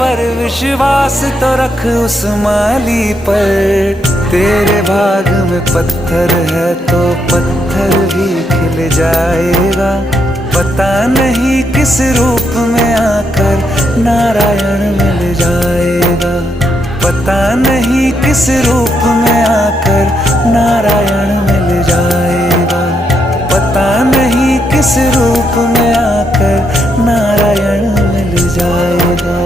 पर विश्वास तो रख उस माली पर। तेरे भाग में पत्थर है तो पत्थर भी खिल जाएगा। पता नहीं किस रूप में आकर नारायण मिल जाएगा। पता नहीं किस रूप में आकर नारायण मिल जाएगा। पता नहीं किस रूप में आकर नारायण मिल जाएगा।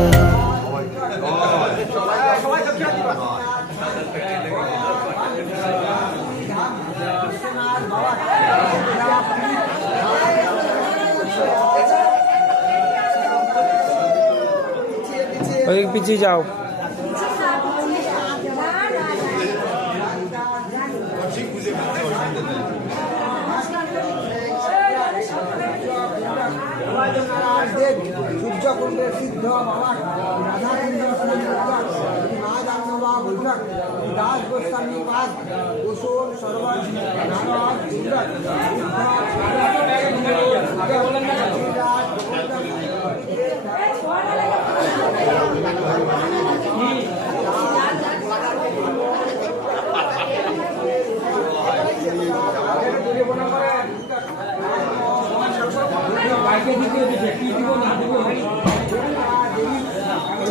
पीछे जाओ। সূর্যকুণ্ডের সিদ্ধ বাবা দাস গোস্বামী পাদ কুসুম সর্বন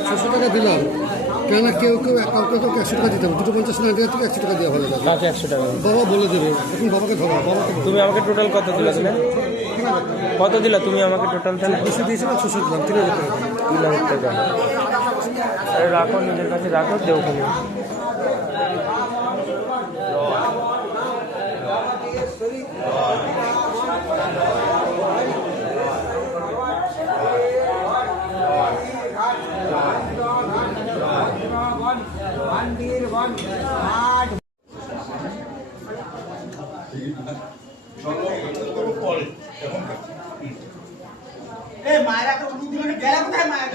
ছশো টাকা দিলাম কেননা কেউ কাউকে 100 টাকা দিতে হবে। 250 টাকা থেকে 100 টাকা দেওয়া হলো। কাছে 100 টাকা বাবা বলে দেবে, এখন বাবাকে ধরো। বাবাকে তুমি আমাকে টোটাল কত দিলা? কত দিলা তুমি আমাকে টোটাল? তাহলে 200 দিয়েছিলাম, 600 দিলাম, 3000 টাকা। 3000 টাকা। আরে রাখো, নিজের কাছে রাখো, দেও ওখানে। মায়েরা তো উনি দিলে গেলা কোথায় মায়েরা?